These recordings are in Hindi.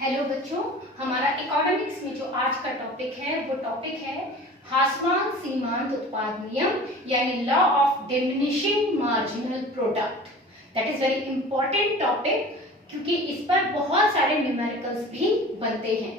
हेलो बच्चों, हमारा इकोनॉमिक्स में जो आज का टॉपिक है वो टॉपिक है ह्रासमान सीमांत उत्पाद नियम यानी law of diminishing marginal product. That is very important topic क्योंकि इस पर बहुत सारे न्यूमेरिकल्स भी बनते हैं।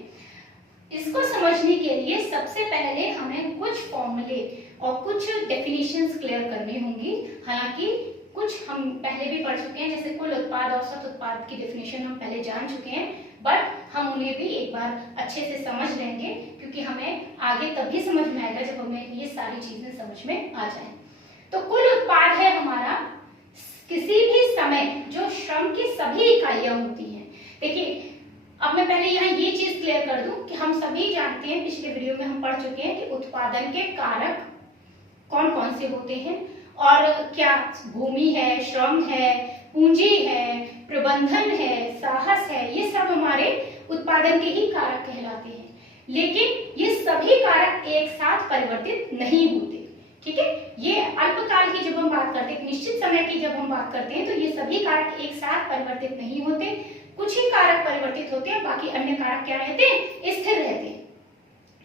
इसको समझने के लिए सबसे पहले हमें कुछ फॉर्मूले और कुछ डेफिनेशंस क्लियर करनी होंगी। हालांकि कुछ हम पहले भी पढ़ चुके हैं, जैसे कुल उत्पाद औसत उत्पाद की डेफिनेशन हम पहले जान चुके हैं, बट हम उन्हें भी एक बार अच्छे से समझ लेंगे क्योंकि हमें आगे तभी समझ में आएगा जब हमें ये सारी चीजें समझ में आ जाएं। तो कुल उत्पाद है हमारा किसी भी समय जो श्रम की सभी इकाइयां होती हैं। देखिए, अब मैं पहले यहाँ ये चीज क्लियर कर दूं कि हम सभी जानते हैं, पिछले वीडियो में हम पढ़ चुके हैं कि उत्पादन के कारक कौन कौन से होते हैं और क्या भूमि है, श्रम है, पूंजी है, प्रबंधन है, साहस है, ये सब हमारे उत्पादन के ही कारक कहलाते हैं। लेकिन ये सभी कारक एक साथ परिवर्तित नहीं होते, ठीक है। ये अल्पकाल की जब हम बात करते हैं, निश्चित समय की जब हम बात करते हैं, तो ये सभी कारक एक साथ परिवर्तित नहीं होते। कुछ ही कारक परिवर्तित होते हैं, बाकी अन्य कारक क्या रहते हैं, स्थिर रहते हैं।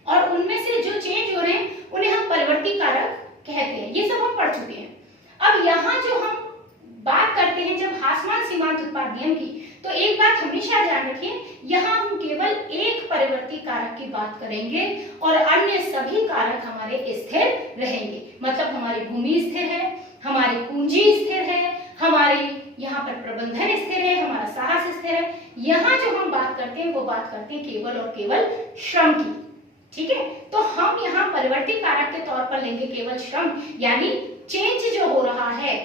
और उनमें से जो चेंज हो रहे हैं उन्हें हम परिवर्ती कारक कहते हैं। ये सब हम पढ़ चुके हैं। अब यहाँ जो हम बात करते हैं जब ह्रासमान सीमांत उत्पाद नियम की, तो एक बात हमेशा ध्यान रखिए, यहाँ हम केवल एक परिवर्ती कारक की बात करेंगे और अन्य सभी कारक हमारे स्थिर रहेंगे। मतलब हमारी भूमि स्थिर है, हमारी पूंजी स्थिर है, हमारी यहाँ पर प्रबंधन स्थिर है, हमारा साहस स्थिर है। यहाँ जो हम बात करते हैं वो बात करते हैं केवल और केवल श्रम की, ठीक है। तो हम यहाँ परिवर्ती कारक के तौर पर लेंगे केवल श्रम, यानी चेंज जो हो रहा है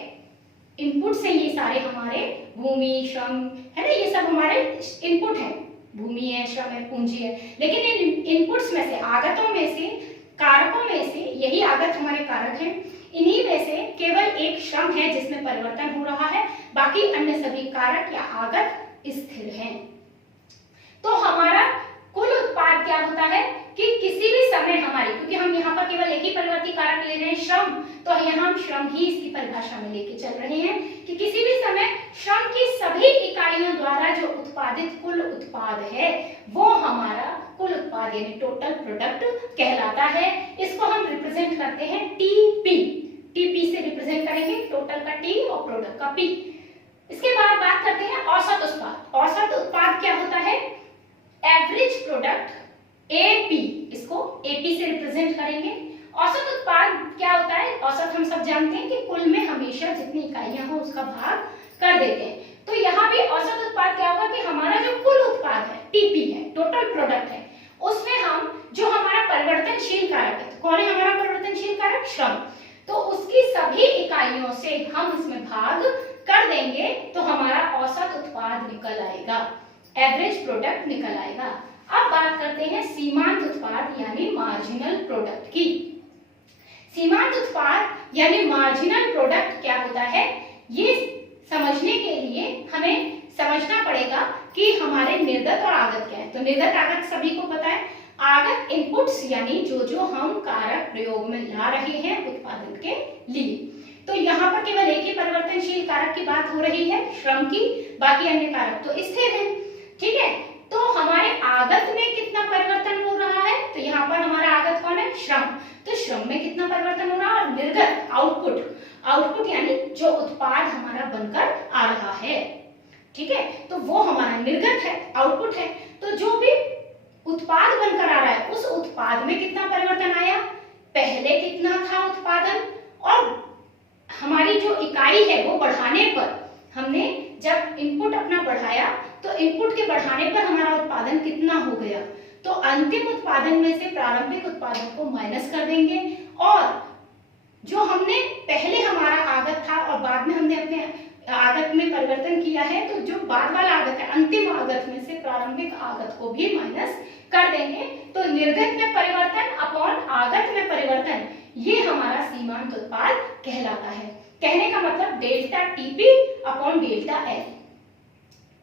इनपुट से, ये सारे हमारे भूमि, श्रम है ना, ये सब हमारे इनपुट है, भूमि है, श्रम है, पूंजी है। लेकिन इन इनपुट्स में से, आगतों में से, कारकों में से, यही आगत हमारे कारक हैं, इन्हीं में से केवल एक श्रम है जिसमें परिवर्तन हो रहा है, बाकी अन्य सभी कारक या आगत स्थिर हैं। तो हमारा कुल उत्पाद क्या होता है कि किसी भी समय हमारी, क्योंकि हम यहाँ पर केवल एक ही परिवर्ती कारक ले रहे हैं श्रम, तो यहाँ हम श्रम ही इसकी परिभाषा में लेके चल रहे हैं कि किसी भी समय श्रम की सभी इकाइयों द्वारा जो उत्पादित कुल उत्पाद है वो हमारा कुल उत्पाद यानी टोटल प्रोडक्ट कहलाता है। इसको हम रिप्रेजेंट करते हैं टीपी। टीपी से रिप्रेजेंट करेंगे, टोटल का टी और प्रोडक्ट का पी। इसके बाद बात करते हैं औसत उत्पाद। औसत उत्पाद क्या होता है, एवरेज प्रोडक्ट एपी, इसको एपी से रिप्रेजेंट करेंगे। औसत उत्पाद क्या होता है, औसत हम सब जानते हैं कि कुल में हमेशा जितनी इकाइयां हो उसका भाग कर देते हैं। तो यहाँ भी औसत उत्पाद क्या होगा कि हमारा जो कुल उत्पाद है, टीपी है, टोटल प्रोडक्ट है, उसमें हम जो हमारा परिवर्तनशील कारक है, कौन है हमारा परिवर्तनशील कारक, श्रम, तो उसकी सभी इकाइयों से हम इसमें भाग कर देंगे तो हमारा औसत उत्पाद निकल आएगा, एवरेज प्रोडक्ट निकल आएगा। अब बात करते हैं सीमांत उत्पाद यानी मार्जिनल प्रोडक्ट की। सीमांत उत्पाद यानी मार्जिनल प्रोडक्ट क्या होता है, ये समझने के लिए हमें समझना पड़ेगा कि हमारे निर्गत और आगत क्या है। तो निर्गत आगत सभी को पता है, आगत इनपुट्स यानी जो जो हम कारक प्रयोग में ला रहे हैं उत्पादन के लिए। तो यहाँ पर केवल एक ही परिवर्तनशील कारक की बात हो रही है, श्रम की, बाकी अन्य कारक तो स्थिर हैं, ठीक है। तो हमारे आगत में कितना परिवर्तन हो रहा है, तो यहाँ पर हमारा आगत कौन है, श्रम, तो श्रम में कितना परिवर्तन हो रहा है, और निर्गत आउटपुट, आउटपुट यानी जो उत्पाद हमारा बनकर आ रहा है, ठीक है, तो वो हमारा निर्गत है, आउटपुट है। तो जो भी उत्पाद बनकर आ रहा है उस उत्पाद में कितना परिवर्तन आया, पहले कितना था उत्पादन, और हमारी जो इकाई है वो बढ़ाने पर, हमने जब इनपुट अपना बढ़ाया तो इनपुट के बढ़ाने पर हमारा उत्पादन कितना हो गया, तो अंतिम उत्पादन में से प्रारंभिक उत्पादन को माइनस कर देंगे, और जो हमने पहले हमारा आगत था और बाद में हमने अपने आगत में परिवर्तन किया है, तो जो बाद वाला आगत है, अंतिम आगत में से प्रारंभिक आगत को भी माइनस कर देंगे। तो निर्गत में परिवर्तन अपॉन आगत में परिवर्तन, ये हमारा सीमांत उत्पाद कहलाता है। कहने का मतलब delta TP upon delta L.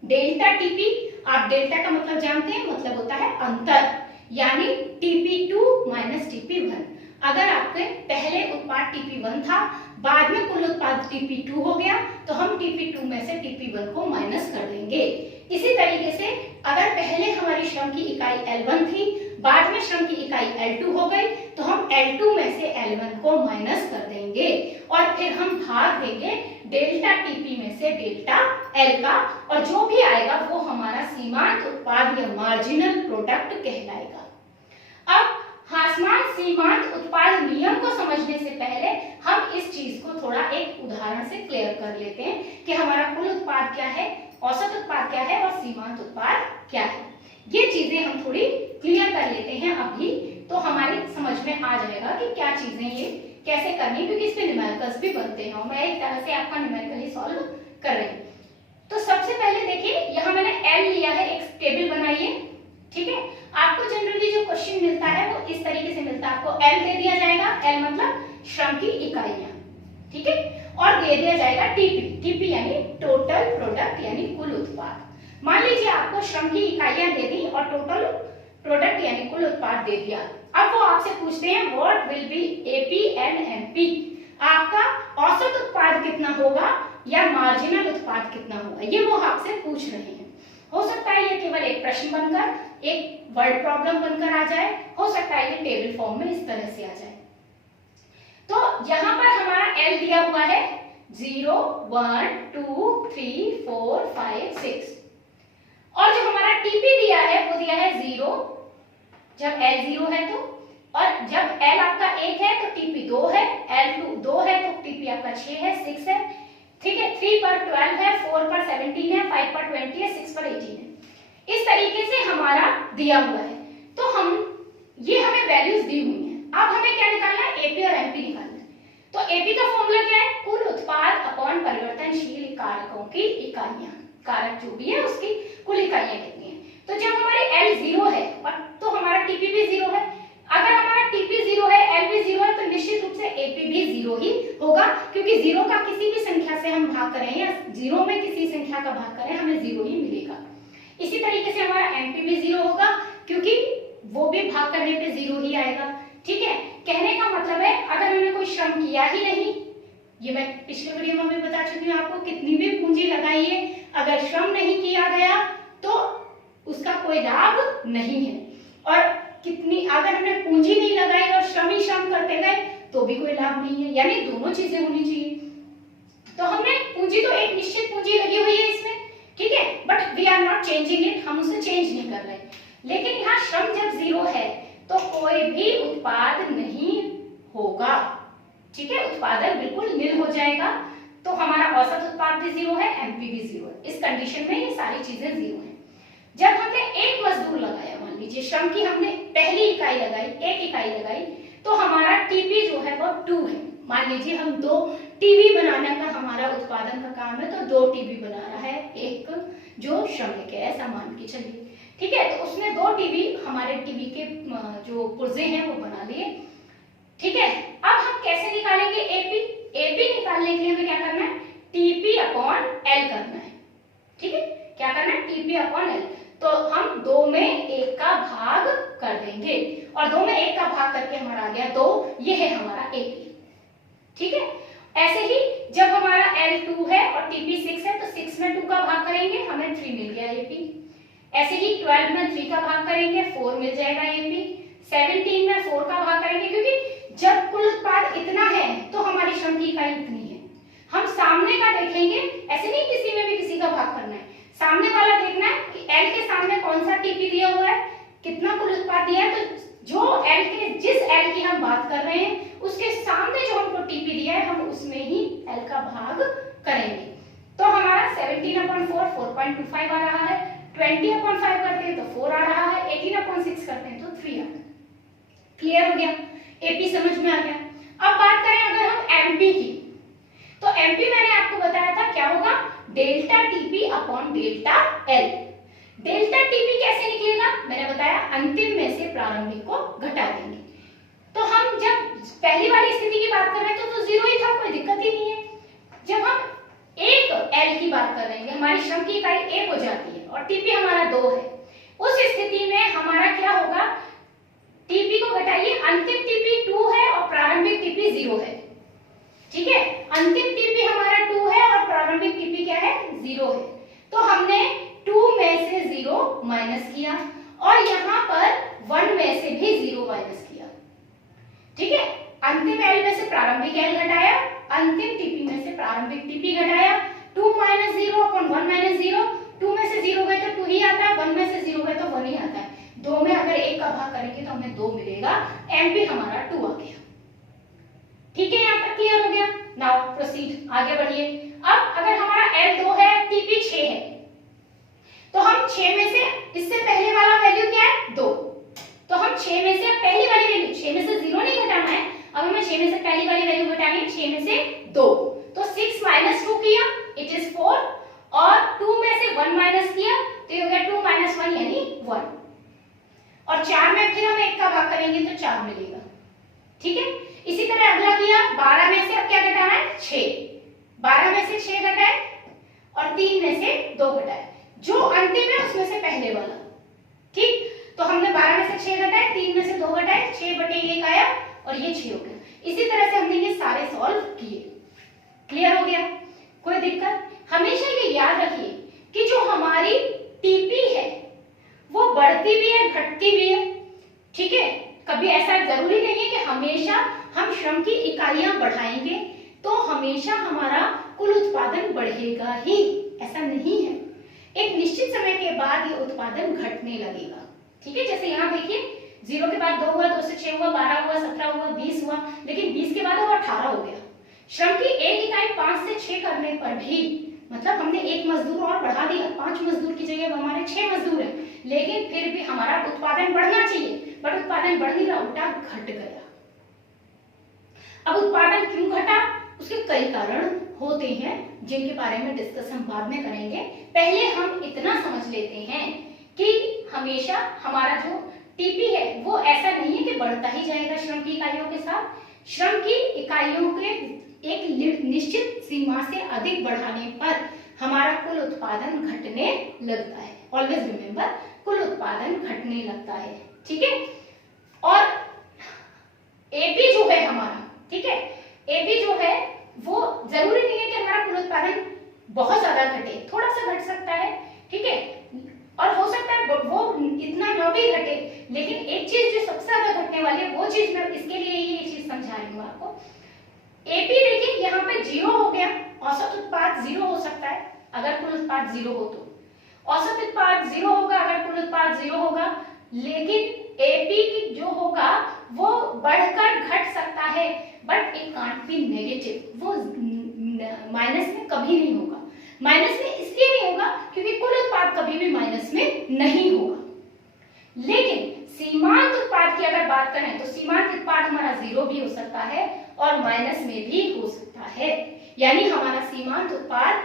Delta TP, आप डेल्टा का मतलब जानते हैं, मतलब होता है अंतर, यानी टीपी2 माइनस टीपी1। अगर आपके पहले उत्पाद टीपी1 था, बाद में कुल उत्पाद टीपी2 हो गया, तो हम टीपी2 में से टीपी1 को माइनस कर देंगे। इसी तरीके से अगर पहले हम श्रम की इकाई L1 थी, बाद में श्रम की इकाई L2 हो गई, तो हम L2 में से L1 को माइनस कर देंगे और फिर हम भाग देंगे डेल्टा टीपी में से डेल्टा L का, और जो भी आएगा वो हमारा सीमांत उत्पाद या मार्जिनल प्रोडक्ट कहलाएगा। अब हासमान सीमांत उत्पाद नियम को समझने से पहले हम इस चीज को थोड़ा एक उदाहरण से क्लियर कर लेते हैं कि हमारा कुल उत्पाद क्या है, औसत उत्पाद क्या है और सीमांत उत्पाद क्या है। ये चीजें हम थोड़ी क्लियर कर लेते हैं अभी, तो हमारी समझ में आ जाएगा कि क्या चीजें ये कैसे करनी, क्योंकि इस पे न्यूमेरिकल्स भी बनते हैं और मैं एक तरह से आपका न्यूमेरिकल ही सॉल्व कर रही हूँ। तो सबसे पहले देखिए, यहाँ मैंने L लिया है, एक टेबल बनाइए, ठीक है। आपको जनरली जो क्वेश्चन मिलता है वो इस तरीके से मिलता है, आपको L दे दिया जाएगा, L मतलब श्रम की इकाइयां, ठीक है, और दे दिया जाएगा TP, TP यानी टोटल प्रोडक्ट यानी कुल उत्पाद। मान लीजिए आपको श्रम की इकाइयां दे दी और टोटल प्रोडक्ट यानी कुल उत्पाद दे दिया। अब वो आपसे पूछते हैं what will be AP and MP, आपका औसत उत्पाद कितना होगा या मार्जिनल उत्पाद कितना होगा, ये वो आपसे पूछ रहे हैं। हो सकता है ये केवल एक प्रश्न बनकर एक वर्ड प्रॉब्लम बनकर आ जाए, हो सकता है ये टेबल फॉर्म में इस तरह से आ जाए। तो यहाँ पर हमारा L दिया हुआ है 0 1 2 3 4 5 6, और जो हमारा TP दिया है वो दिया है 0, जब L 0 है तो, और जब L आपका 1 है तो TP 2 है, L 2 है तो TP आपका 6 है, 6 है, ठीक है, 3 पर 12 है, 4 पर 17 है, 5 पर 20 है, 6 पर 18 है। इस तरीके से हमारा दिया हुआ है, तो हम ये हमें वैल्यूज दी हुई हैं। अब हमें क्या निकालना है, AP और MP निकालना है। तो AP का फॉर्मूला क्या है, कुल उत्पाद अपॉन परिवर्तनशील कारकों की इकाइयां, कारक जो भी है उसकी कुल इकाइयां कितनी है। तो जब हमारी L 0 है और तो हमारा TP भी 0 है, अगर हमारा TP 0 है, L भी 0 है, तो निश्चित रूप से AP भी 0 ही होगा, क्योंकि 0 का किसी भी संख्या से हम भाग करें या 0 में किसी संख्या का भाग करें हमें 0 ही मिलेगा। इसी तरीके से हमारा MP भी 0 होगा, क्योंकि वो भी भाग करने पे 0 ही आएगा, ठीक है। कहने का मतलब है अगर हमने कोई श्रम किया ही नहीं, ये मैं पिछले वीडियो में भी बता चुकी हूँ आपको, कितनी भी पूंजी लगाइए अगर श्रम नहीं किया गया तो उसका कोई लाभ नहीं है, और कितनी अगर हमने पूंजी नहीं लगाई और श्रम ही श्रम करते गए तो भी कोई लाभ नहीं है, यानी दोनों चीजें होनी चाहिए। तो हमने पूंजी तो एक निश्चित पूंजी लगी हुई है इसमें, ठीक है, but we are not changing it, हम उसे चेंज नहीं कर रहे। लेकिन यहाँ श्रम जब 0 है तो कोई भी उत्पाद नहीं होगा, ठीक है, उत्पादन बिल्कुल निल हो जाएगा। तो हमारा औसत उत्पाद भी 0 है, MP भी 0 है। इस कंडीशन में ये सारी चीजें 0 है। जब हमने एक मजदूर लगाया, मान लीजिए श्रम की हमने पहली इकाई लगाई, एक इकाई लगाई, तो हमारा TP जो है वो 2 है। मान लीजिए हम 2 टीवी बनाने का हमारा उत्पादन का काम है, तो 2 टीवी बना रहा है एक जो श्रमिक है, ऐसा मान के चलिए, ठीक है। तो उसने 2 टीवी हमारे टीवी के जो पुर्जे हैं वो बना लिए, ठीक है। अब हम कैसे निकालेंगे AP? AP निकालने के लिए हमें क्या करना है, TP अपॉन L करना है, ठीक है। क्या करना है, TP अपॉन L। तो हम 2 में 1 का भाग कर देंगे, और 2 में 1 का भाग करके हमारा आ गया 2, ये है हमारा AP, ठीक है। ऐसे ही जब हमारा L 2 है और TP 6 है, तो 6 में 2 का भाग करेंगे, हमें 3 मिल गया AP। ऐसे ही 12 में 3 का भाग करेंगे, 4 मिल जाएगा AP। 17 में 4 का भाग करेंगे, क्योंकि जब कुल उत्पाद इतना है तो हमारी श्रम की इकाई इतनी है। हम सामने का देखेंगे, ऐसे नहीं किसी में भी किसी का भाग करना है, सामने वाला देखना है कि L के सामने कौन सा TP दिया हुआ है, कितना कुल उत्पाद दिया है, तो जो L के जिस L की हम बात कर रहे हैं उसके सामने जो हमको TP दिया है हम उसमें ही L का भाग करेंगे। तो हमारा 17/4 4.25 आ रहा है, 20/5 करते हैं तो 4 आ रहा है, 18/6 करते हैं तो 3 आता है। क्लियर हो गया, AP समझ में आ गया। अब बात करें अगर हम MP की, तो MP मैंने आपको बताया था क्या होगा, delta TP upon delta L। Delta TP कैसे निकलेगा, मैंने बताया अंतिम में से प्रारंभिक को घटा देंगे। तो हम जब पहली वाली स्थिति की बात कर रहे हैं तो 0 ही था, कोई दिक्कत ही नहीं है। जब हम 1 L की बात कर रहे हैं, हमारी श्रम की इकाई 1 हो जाती है और TP हमारा 2 है, उस स्थिति में हमारा क्या होगा, TP को घटाइए, अंतिम TP 2 है और प्रारंभिक TP 0 है, ठीक है। अंतिम TP हमारा 2 है और प्रारंभिक TP क्या है, 0 है। तो हमने 2 में से 0 माइनस किया और यहाँ पर 1 में से भी 0 माइनस किया। ठीक है, अंतिम एल में से प्रारंभिक एल घटाया, अंतिम टीपी में से प्रारंभिक टीपी घटाया। 2 माइनस 0 अपॉन 1 माइनस 0, 2 में से 0 गए तो 2 ही आता है, 1 में से 0 गए तो 1 ही आता है। 2 में अगर 1 का भाग करेंगे तो हमें 2 मिलेगा, एमपी हमारा 2 आ गया। ठीक है, यहाँ तक क्लियर हो गया। नाउ प्रोसीड, आगे बढ़िए। अब अगर हमारा एल 2 है, टीपी 6 है, तो हम 6 में से इससे पहले वाला वैल्यू क्या है 2, तो हम 6 में से पहली वाली वैल्यू, 6 में से 0 नहीं घटाना है, अब हमें 6 में से पहली वाली वैल्यू घटानी है, 6 में से 2, तो 6 माइनस 2 किया, इट इज 4, और 2 में से 1 माइनस किया तो ये हो गया 2 माइनस 1 यानी 1, और 4 में फिर हम 1 का भाग करेंगे तो 4 मिलेगा। ठीक है, इसी तरह अगला किया, 12 में से अब क्या घटाना है 6, 12 में से 6 घटाए और 3 में से 2 घटाए, जो अंतिम है उसमें से पहले वाला। ठीक, तो हमने 12 में से 6 घटाए, 3 में से 2 घटाए, 6/1 आया और ये 6 हो गया। इसी तरह से हमने ये सारे सॉल्व किए। क्लियर हो गया, कोई दिक्कत? हमेशा ये याद रखिए कि जो हमारी टीपी है वो बढ़ती भी है, घटती भी है। ठीक है, कभी ऐसा जरूरी नहीं है कि हमेशा हम श्रम की इकाइयां बढ़ाएंगे तो हमेशा हमारा कुल उत्पादन बढ़ेगा ही, ऐसा नहीं है। एक निश्चित समय के बाद ये उत्पादन घटने लगेगा। ठीक है, जैसे यहाँ देखिए 0 के बाद 2 हुआ, 2 से 6 हुआ, 12 हुआ, 17 हुआ, 20 हुआ, लेकिन 20 के बाद वो 18 हो गया। श्रम की एक इकाई 5 से 6 करने पर भी, मतलब हमने एक मजदूर और बढ़ा दिया, 5 मजदूर की जगह हमारे 6 मजदूर हैं, लेकिन फिर भी हमारा उत्पादन बढ़ना चाहिए, बट उत्पादन बढ़ नहीं रहा, उल्टा घट गया। अब उत्पादन क्यों घटा, उसके कई कारण होते हैं जिनके बारे में डिस्कस हम बाद में करेंगे। पहले हम इतना समझ लेते हैं कि हमेशा हमारा जो टीपी है वो ऐसा नहीं है कि बढ़ता ही जाएगा श्रम की इकाइयों के साथ। श्रम की इकाइयों के एक निश्चित सीमा से अधिक बढ़ाने पर हमारा कुल उत्पादन घटने लगता है। ऑलवेज रिमेंबर, कुल उत्पादन घटने लगता है। ठीक है, और एपी जो है हमारा, ठीक है, एपी जो है वो जरूरी नहीं है कि हमारा कुल उत्पादन बहुत ज्यादा घटे, थोड़ा सा घट सकता है। ठीक है, और हो सकता है वो इतना न भी घटे, लेकिन एक चीज जो सबसे ज्यादा घटने वाली है वो चीज, मैं इसके लिए ये चीज समझा रही हूँ आपको। एपी देखिए यहाँ पे 0 हो गया, औसत उत्पाद 0 हो सकता है अगर कुल उत्पाद 0 हो तो, औसत उत्पाद 0 होगा अगर कुल उत्पाद 0 होगा, लेकिन एपी की जो होगा वो बढ़कर घट सकता है, but it can't be negative, वो माइनस में कभी नहीं होगा। माइनस में इसलिए नहीं होगा क्योंकि कुल उत्पाद कभी भी माइनस में नहीं होगा। लेकिन सीमांत उत्पाद की अगर बात करें तो सीमांत उत्पाद हमारा 0 भी हो सकता है और माइनस में भी हो सकता है, यानी हमारा सीमांत उत्पाद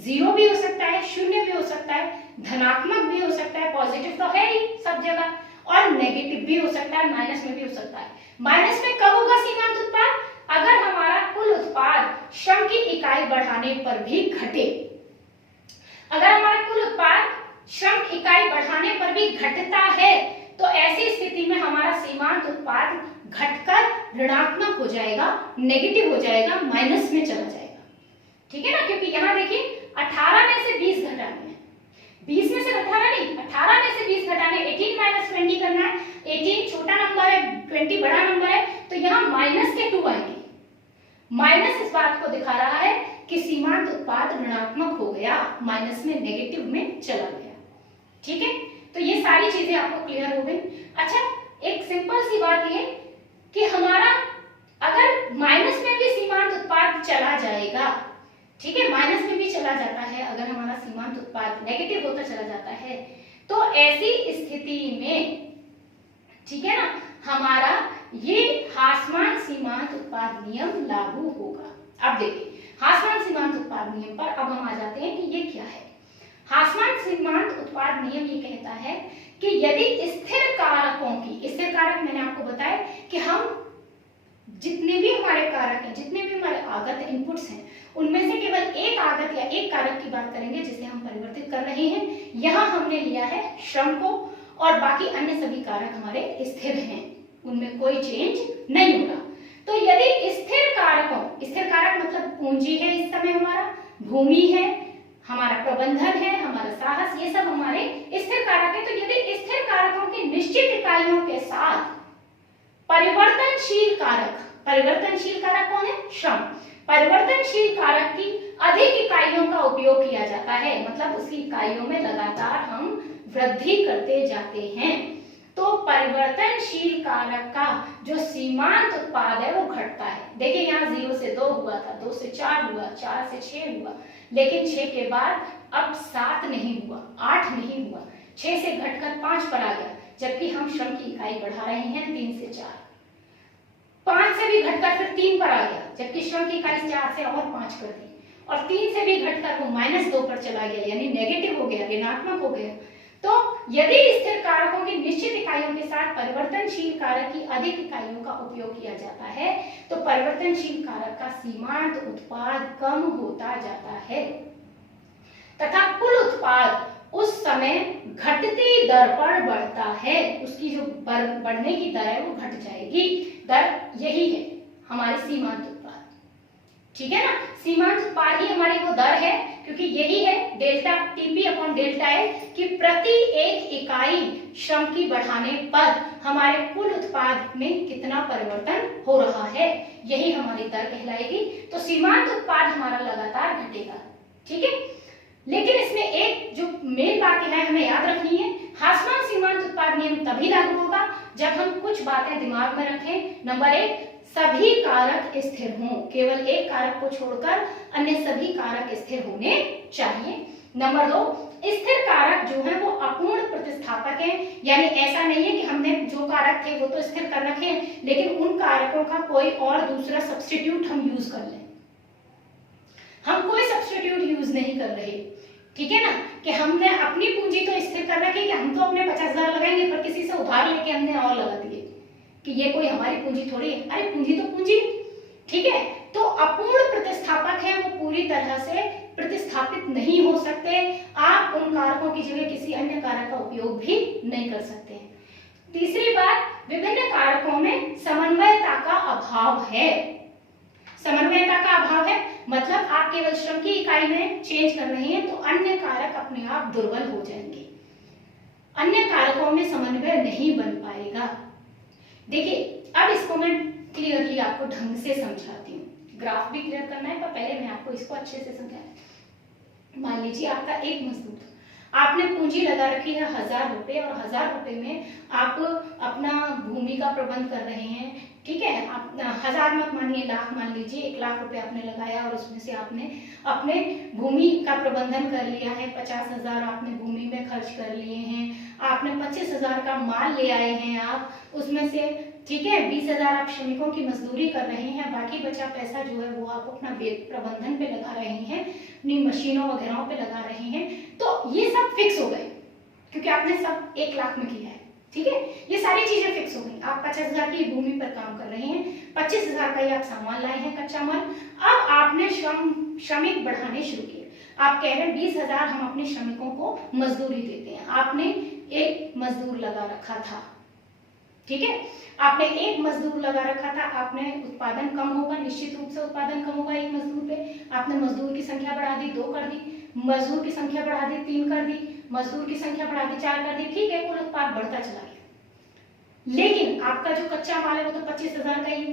0 भी हो सकता है, 0 भी हो सकता है, धनात्मक भी हो सकता है, पॉजिटिव तो है ही सब जगह, और नेगेटिव भी हो सकता है, माइनस में भी हो सकता है। माइनस में कब होगा सीमांत उत्पाद, अगर हमारा कुल उत्पाद श्रम की इकाई बढ़ाने पर भी घटे। अगर हमारा कुल उत्पाद श्रम इकाई बढ़ाने पर भी घटता है तो ऐसी स्थिति में हमारा सीमांत उत्पाद घटकर ऋणात्मक हो जाएगा, नेगेटिव हो जाएगा, माइनस में चला जाएगा। ठीक है ना, क्योंकि यहाँ देखिए 18 में से 20 घटाने हैं, 20 में से 18 नहीं, 18 में से 20 घटाने, 18 माइनस 20 करना है। 18 छोटा नंबर है, 20 बड़ा नंबर है, तो यहाँ माइनस के 2 आएंगे। माइनस इस बात को दिखा रहा है कि सीमांत उत्पाद ऋणात्मक हो गया, माइनस में, नेगेटिव में चला गया। ठीक है, तो ये सारी चीजें आपको क्लियर हो गई। अच्छा, एक सिंपल सी बात ये कि हमारा अगर माइनस में भी सीमांत उत्पाद चला जाएगा, ठीक है, माइनस में भी चला जाता है, अगर हमारा सीमांत उत्पाद नेगेटिव होता चला जाता है, तो ऐसी स्थिति में, ठीक है ना, हमारा ये हासमान सीमांत उत्पाद नियम लागू होगा। अब देखिए हासमान सीमांत उत्पाद नियम पर अब हम आ जाते हैं कि ये क्या है। हासमान सीमांत उत्पाद नियम ये कहता है कि यदि स्थिर कारकों की, स्थिर कारक मैंने आपको बताया कि हम जितने भी हमारे कारक हैं, जितने भी हमारे आगत इनपुट्स हैं, उनमें से केवल एक आगत या एक कारक की बात करेंगे जिसे हम परिवर्तित कर रहे हैं। यहाँ हमने लिया है श्रम को, और बाकी अन्य सभी कारक हमारे स्थिर हैं, उनमें कोई चेंज नहीं होगा। तो यदि स्थिर कारकों, स्थिर कारक मतलब पूंजी है, इस समय हमारा भूमि है, हमारा प्रबंधन है, हमारा साहस, ये सब हमारे स्थिर कारक है। तो यदि स्थिर कारकों इकाइयों के साथ परिवर्तनशील कारक कौन है? श्रम। परिवर्तनशील कारक की अधिक इकाइयों का उपयोग किया जाता है, मतलब उसकी इकाइयों में लगातार हम वृद्धि करते जाते हैं, तो परिवर्तनशील कारक का जो सीमांत उत्पाद है वो घटता है। देखिए यहाँ 0 से 2 हुआ था, 2 से 4 हुआ, 4 से 6 हुआ, लेकिन 6 के बाद अब 7 नहीं हुआ, 8 नहीं हुआ, 6 से घटकर 5 पर आ गया, जबकि हम श्रम की इकाई बढ़ा रहे हैं 3 से 4। 5 से भी घटकर फिर 3 पर आ गया, जबकि श्रम की इकाई 4 से और 5 कर दी, और 3 से भी घटकर वो -2 पर चला गया, यानी नेगेटिव हो गया, ऋणात्मक हो गया। तो यदि स्थिर कारकों की निश्चित इकाइयों के साथ परिवर्तनशील कारक की अधिक इकाइयों का उपयोग किया जाता है, तो परिवर्तनशील कारक का सीमांत उत्पाद कम होता जाता है तथा कुल उत्पाद उस समय घटती दर पर बढ़ता है। उसकी जो बढ़ने की दर है वो घट जाएगी। दर यही है हमारे सीमांत उत्पाद, ठीक है ना। सीमांत उत्पाद ही हमारी वो दर है, क्योंकि यही है delta TP upon delta L कि प्रति एक इकाई श्रम की बढ़ाने पर हमारे कुल उत्पाद में कितना परिवर्तन हो रहा है, यही हमारी दर कहलाएगी। तो सीमांत उत्पाद हमारा लगातार घटेगा, ठीक है। लेकिन इसमें एक जो मेन बात है हमें याद रखनी है, हासमान सीमांत उत्पाद नियम तभी लागू होगा जब हम कुछ बातें दिमाग में रखें। नंबर 1, सभी कारक स्थिर हों, केवल एक कारक को छोड़कर अन्य सभी कारक स्थिर होने चाहिए। नंबर 2, स्थिर कारक जो है वो अपूर्ण प्रतिस्थापक है, यानी ऐसा नहीं है कि हमने जो कारक थे वो तो स्थिर कर रखे हैं, लेकिन उन कारकों का कोई और दूसरा सब्स्टिट्यूट हम यूज कर लें। हम कोई सब्स्टिट्यूट यूज नहीं कर रहे, ठीक है ना, कि हमने अपनी पूंजी तो स्थिर कर रखी, कि हम तो अपने 50,000 लगाएंगे पर किसी से उधार लेके हमने और लगा दिए कि ये कोई हमारी पूंजी थोड़ी है। अरे पूंजी तो पूंजी, ठीक है। तो अपूर्ण प्रतिस्थापक है, वो पूरी तरह से प्रतिस्थापित नहीं हो सकते। आप उन कारकों की जगह किसी अन्य कारक का उपयोग भी नहीं कर सकते। तीसरी बात, विभिन्न कारकों में समन्वयता का अभाव है। समन्वयता का अभाव है मतलब आप केवल श्रम की इकाई में चेंज कर रहे हैं, तो अन्य कारक अपने आप दुर्बल हो जाएंगे, अन्य कारकों में समन्वय नहीं बन पाएगा। देखिए अब इसको मैं क्लियरली आपको ढंग से समझाती हूँ। ग्राफ भी क्लियर करना है, पर पहले मैं आपको इसको अच्छे से समझाया। मान लीजिए आपका एक मजदूर, आपने पूंजी लगा रखी है 1000 रुपए, और 1000 रुपए में आप अपना भूमि का प्रबंध कर रहे हैं, ठीक है। आप 1000 मत मानिए, लाख मान लीजिए, 1 लाख रुपए आपने लगाया और उसमें से आपने अपने भूमि का प्रबंधन कर लिया है। 50,000 आपने भूमि में खर्च कर लिए हैं, आपने 25,000 का माल ले आए हैं आप उसमें से, ठीक है। 20,000 आप श्रमिकों की मजदूरी कर रहे हैं, बाकी बचा पैसा जो है वो आप अपना प्रबंधन पे लगा रहे हैं, अपनी मशीनों वगैरह पे लगा रहे हैं। तो ये सब फिक्स हो गए क्योंकि आपने सब 1 लाख में किया है, ठीक है। ये सारी चीजें फिक्स हो गई। आप 50,000 की भूमि पर काम कर रहे हैं, 25,000 का ही आप सामान लाए हैं, कच्चा माल। अब आपने श्रमिक बढ़ाने शुरू किए। आप कह रहे हैं 20,000 हम अपने श्रमिकों को मजदूरी देते हैं। आपने एक मजदूर लगा रखा था, ठीक है। आपने एक मजदूर लगा रखा था, आपने उत्पादन कम होगा, निश्चित रूप से उत्पादन कम होगा एक मजदूर पे। आपने मजदूर की संख्या बढ़ा दी, 2 कर दी, मजदूर की संख्या बढ़ा दी, 3 कर दी, मजदूर की संख्या बढ़ा दी, 4 कर दी, ठीक है। कुल उत्पाद बढ़ता चला गया, लेकिन आपका जो कच्चा माल है वो तो 25,000 का ही है।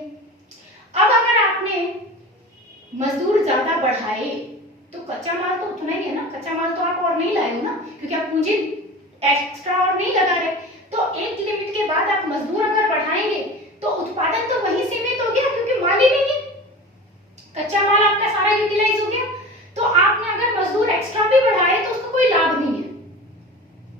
अब अगर आपने मजदूर ज्यादा बढ़ाए तो कच्चा माल तो उतना ही है ना, कच्चा माल तो आप और नहीं लाए हो ना, क्योंकि आप पूंजी एक्स्ट्रा और नहीं लगा रहे। तो एक लिमिट के बाद आप मजदूर अगर बढ़ाएंगे तो उत्पादन तो वही सीमित हो गया, क्योंकि माल ही नहीं है, कच्चा माल आपका सारा यूटिलाइज हो गया। तो आपने अगर मजदूर एक्स्ट्रा भी बढ़ाए तो उसका कोई लाभ नहीं है,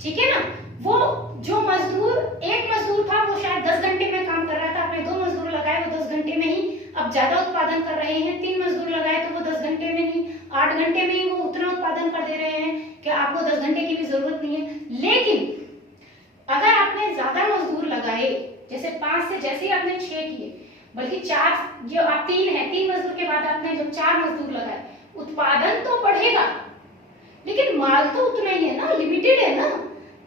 ठीक है ना। वो जो मजदूर, एक मजदूर था वो शायद 10 घंटे में काम कर रहा था, आपने 2 मजदूर लगाए वो 10 घंटे में ही अब ज्यादा उत्पादन कर रहे हैं। 3 मजदूर लगाए तो वो 10 घंटे में नहीं, 8 घंटे में ही वो उतना उत्पादन कर दे रहे हैं कि आपको 10 घंटे की भी जरूरत नहीं है। लेकिन अगर आपने ज्यादा मजदूर लगाए, जैसे 5 से जैसे ही आपने 6 किए, बल्कि 4, जो आप 3 है, 3 मजदूर के बाद आपने जब 4 मजदूर लगाए, उत्पादन तो बढ़ेगा लेकिन माल तो उतना ही है ना, लिमिटेड है ना।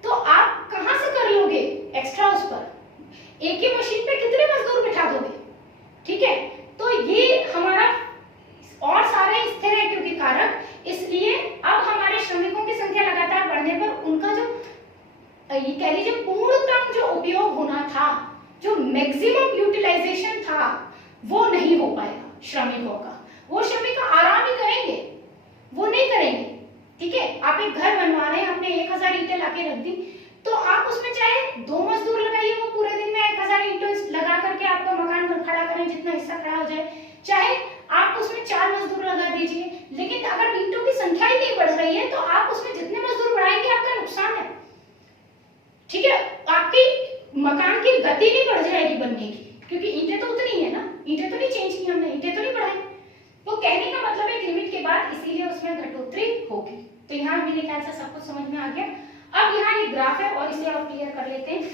तो आप कहां से कर लोगे एक्स्ट्रा उस पर? एक ही मशीन पे कितने मजदूर बिठा दोगे, ठीक है। तो ये हमारा और सारे स्थिर है क्योंकि कारक, इसलिए अब हमारे श्रमिकों की संख्या लगातार बढ़ने पर उनका जो ये कह लीजिए पूर्णतम जो उपयोग होना था, जो मैक्सिमम यूटिलाइजेशन था, वो नहीं हो पाएगा श्रमिकों का। वो श्रमिक आराम ही करेंगे, वो नहीं करेंगे। ठीक है, आप एक घर बनवा रहे हैं, आपने 1000 ईंटें लाके रख दी, तो आप उसमें चाहे 2 मजदूर लगाइए, वो पूरे दिन में 1000 ईंटें लगा करके आपका मकान खड़ा करें, जितना हिस्सा खड़ा हो जाए, चाहे आप उसमें 4 मजदूर लगा दीजिए, लेकिन अगर ईंटों की संख्या ही नहीं बढ़ रही है तो आप उसमें जितने मजदूर बढ़ाएंगे आपका नुकसान है। ठीक है, आपकी मकान की गति नहीं बढ़ जाएगी बनने की, क्योंकि ईंटें तो उतनी है ना, ईंटें तो नहीं चेंज की हमने, ईंटें तो नहीं बढ़ाई। तो कहने का मतलब एक लिमिट के बाद इसीलिए उसमें घटोत्तरी होगी। तो यहाँ मेरे ख्याल से सब कुछ समझ में आ गया। अब यहाँ ये ग्राफ है और इसे और क्लियर कर लेते हैं।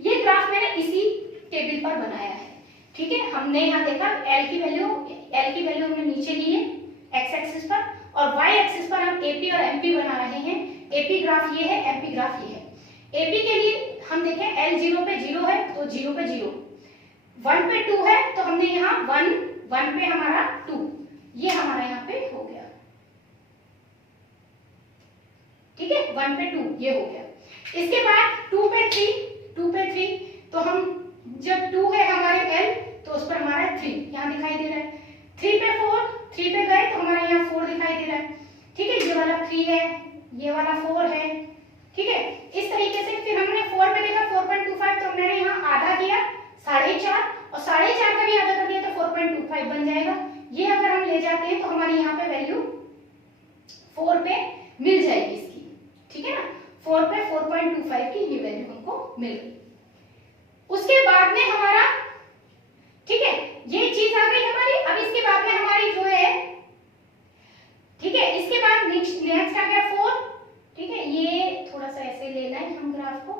ये ग्राफ मैंने इसी टेबल पर बनाया है। ठीक है, हमने यहाँ देखा एल की वैल्यू हमने नीचे ली है एक्स एक्सिस पर, और वाई एक्सिस पर हम एपी और एमपी बना रहे हैं। एपी ग्राफ ये है, एमपी ग्राफ ये है। एपी के लिए हम देखें एल 0 पे 0 है तो 0 पे 0, 1 पे 2 है तो हमने यहाँ 1 पे हमारा 2, ये हमारा यहाँ पे हो गया। ठीक है, 1 पे 2 ये हो गया। इसके बाद 2 पे 3 तो हम जब 2 है हमारे एल तो उस पर हमारा 3 यहाँ दिखाई दे रहा है। 3 पे 4, 3 पे गए तो हमारा यहाँ 4 दिखाई दे रहा है। ठीक है, ये वाला 3 है, ये वाला 4 है। ठीक है, इस तरीके से फिर हमने 4 पे देखा 4.25 तो हमने यहाँ आधा किया 4.5, और 4.5 का भी आधा कर दिया तो 4.25 बन जाएगा। ये अगर हम ले जाते हैं तो हमारी यहाँ पे वैल्यू 4 पे मिल जाएगी इसकी। ठीक है ना, 4 पे 4.25 की ये वैल्यू हमको मिल गई। उसके बाद में हमारा, ठीक है, ये चीज आ गई हमारी। अब इसके बाद में हमारी जो है, ठीक है, इसके बाद नेक्स्ट आ गया 4। ठीक है, ये थोड़ा सा ऐसे लेना है हम ग्राफ को।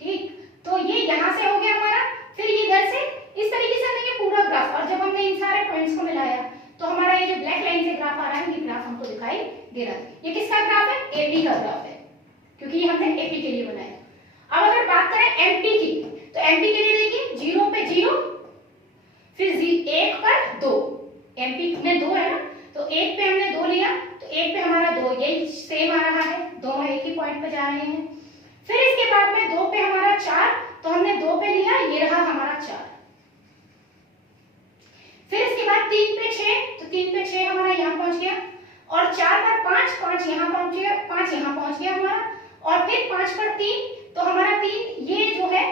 ठीक, तो ये यहां से हो गया हमारा, फिर ये इधर से इस तरीके से हमने ये पूरा ग्राफ, और जब हमने इन सारे पॉइंट्स को मिलाया तो हमारा ये जो ब्लैक लाइन से ग्राफ आ रहा है, ये ग्राफ हमको दिखाई दे रहा है। ये किसका ग्राफ है? एपी का ग्राफ है, क्योंकि ये हमने एपी के लिए बनाया। अब अगर बात करें एमपी की, तो एमपी के लिए देखिए 0 पे 0, फिर 1 पर 2। एमपी में 2 है ना, तो 1 पे हमने 2 लिया तो 1 पे हमारा 2, यही सेम आ रहा है, दोनों एक ही पॉइंट पे जा रहे हैं। फिर इसके बाद में 2 पे हमारा 4, तो हमने 2 पे लिया, ये रहा हमारा 4। फिर इसके बाद 3 पे 6, तो 3 पे 6 हमारा यहाँ पहुंच गया, और 4 पर 5, 5 यहाँ पहुंच गया, 5 यहाँ पहुंच गया हमारा, और फिर 5 पर 3, तो हमारा 3 ये जो है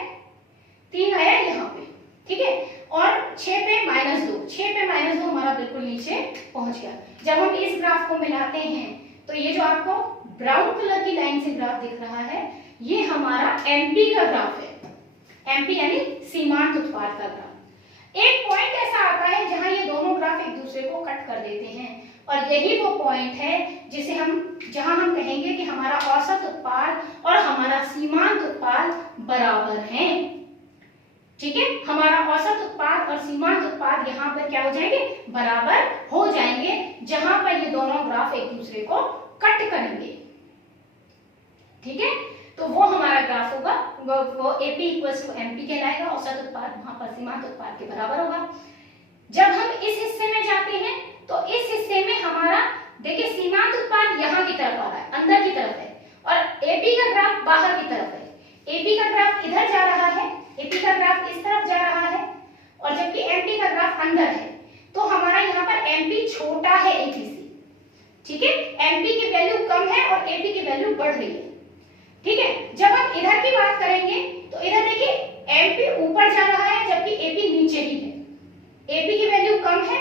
3 आया यहाँ पे। ठीक है, और 6 पे -2, 6 पे -2 हमारा बिल्कुल नीचे पहुंच गया। जब हम इस ग्राफ को मिलाते हैं तो ये जो आपको ब्राउन कलर की लाइन से ग्राफ दिख रहा है, ये हमारा एमपी का ग्राफ है। एमपी यानी सीमांत उत्पाद का ग्राफ। एक पॉइंट ऐसा आता है जहां ये दोनों ग्राफ एक दूसरे को कट कर देते हैं, और यही वो पॉइंट है जिसे जहां हम कहेंगे कि हमारा औसत उत्पाद और हमारा सीमांत उत्पाद बराबर हैं। ठीक है, हमारा औसत उत्पाद और सीमांत उत्पाद यहाँ पर क्या हो जाएंगे? बराबर हो जाएंगे, जहां पर ये दोनों ग्राफ एक दूसरे को कट करेंगे। ठीक है, तो वो हमारा ग्राफ होगा, वो AP इक्वल्स टू MP कहलाएगा। औसत उत्पाद वहां पर सीमांत उत्पाद के बराबर होगा। जब हम इस हिस्से में जाते हैं तो इस हिस्से में हमारा देखिए सीमांत उत्पाद यहाँ की तरफ आ रहा है, अंदर की तरफ है, और AP का ग्राफ बाहर की तरफ है। AP का ग्राफ इधर जा रहा है, AP का ग्राफ इस तरफ जा रहा है, और जबकि MP का ग्राफ अंदर है। तो हमारा यहाँ पर MP छोटा है AP से। ठीक है, MP की वैल्यू कम है और AP की वैल्यू बढ़ रही है। ठीक है, जब हम इधर की बात करेंगे तो इधर देखिए MP ऊपर जा रहा है जबकि AP नीचे ही है। AP की वैल्यू कम है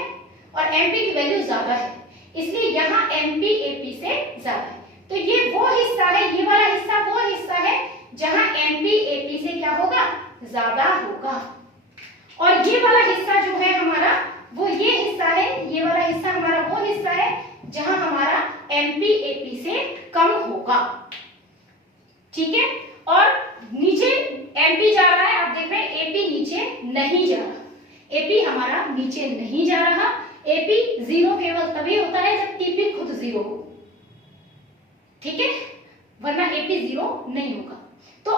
और MP की वैल्यू ज्यादा है, इसलिए यहाँ MP AP से ज्यादा है। तो ये वो हिस्सा है, ये वाला हिस्सा वो हिस्सा है जहां MP AP से क्या होगा? ज्यादा होगा। और ये वाला हिस्सा जो है हमारा, वो ये हिस्सा है, ये वाला हिस्सा हमारा वो हिस्सा है जहां हमारा MP AP से कम होगा। ठीक है, और नीचे MP जा रहा है, आप देख रहे हैं AP नीचे नहीं जा रहा। AP हमारा नीचे नहीं जा रहा। AP 0 केवल तभी होता है जब TP खुद 0 हो। ठीक है, वरना AP 0 नहीं होगा। तो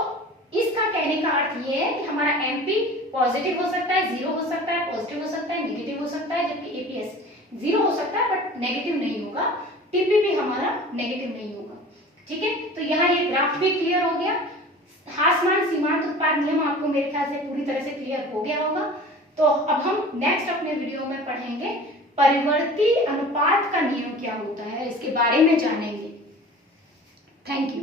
इसका कहने का अर्थ ये है कि हमारा MP पॉजिटिव हो सकता है, 0 हो सकता है, पॉजिटिव हो सकता है, नेगेटिव हो सकता है, जबकि APS 0 हो सकता है बट नेगेटिव नहीं होगा। TP भी हमारा नेगेटिव नहीं होगा। ठीक है, तो यहाँ ये ग्राफ भी क्लियर हो गया। ह्रासमान सीमांत उत्पाद नियम आपको मेरे ख्याल से पूरी तरह से क्लियर हो गया होगा। तो अब हम नेक्स्ट अपने वीडियो में पढ़ेंगे परिवर्ती अनुपात का नियम क्या होता है, इसके बारे में जानेंगे। Thank you.